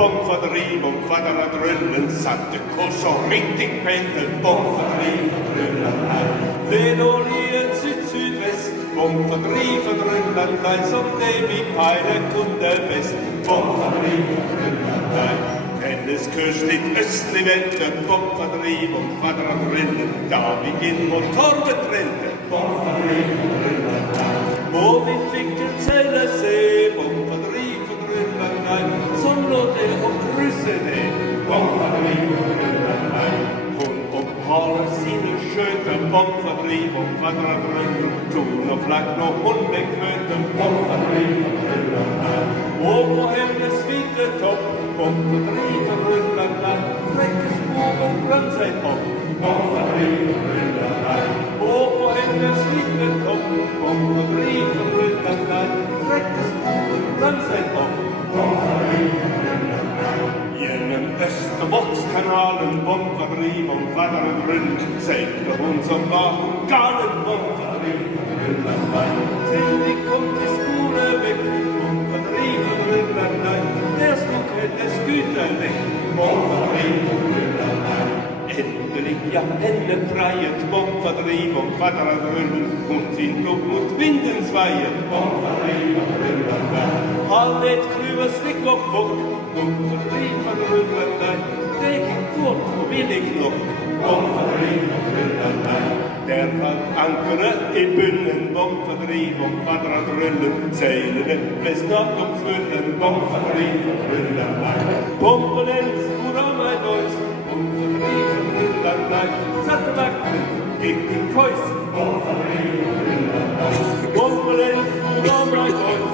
Bomverdrieb und Quadradrüllen, satte Kuss und richtig Pendel, Bomverdrieb, Drüllerlein. Vedolien Süd-Südwest, Bomverdrieb, Drüllerlein, som det vi pejler kunde best, Bomverdrieb, Drüllerlein. Hennes kursligt östlig vände, Bomverdrieb und Quadradrüllen, da vi in mot torvet rände, Bomverdrieb, Drüllerlein. Må vi fick en sälla se, Bomverdrieb, Drüllerlein, som låt det och krysse det, Bomverdrieb, Drüllerlein. Hon upphalar sina sköter, Bomverdrieb och Quadradrüllen, ton och flagg och hon med knöten, Bomverdrieb, Drüllerlein. Och på hennes vita topp, Bomverdrieb, Drüllerlein, sträcker skogen fram sig upp, Bomverdrieb, Drüllerlein. Och på hennes vita topp, Bomverdrieb, Drüllerlein, sträcker skogen fram sig upp, Bomverdrieb, Drüllerlein. Genom Österbottenskanalen, Bomverdrieb och Quadradrüllen, sänkte hon som var galen, Bomverdrieb, Drüllerlein. Till vi kom till Skolebäck, Bomverdrieb, Drüllerlein, där stod hennes Güterläck, Bomverdrieb, Drüllerlein. Endelig, ja, henne prejet, Bomverdrieb och Quadradrüllen, hon sin upp mot vindens vajet, Bomverdrieb, Drüllerlein. Halv ett kluva slick och bock, Bomverdrieb, Drüllerlein, det gick fort och villig nog, Bomverdrieb, Drüllerlein. Där fallt ankorna i bunnen, Bomverdrieb och Quadradrüllen, seglade med Stockholmsvullen, Bomverdrieb, Drüllerlein. Bomberens hurra dois, Bomverdrieb, Drüllerlein, satte vakten, gick till kojs, Bomverdrieb, Drüllerlein. Bomberens hurra dois,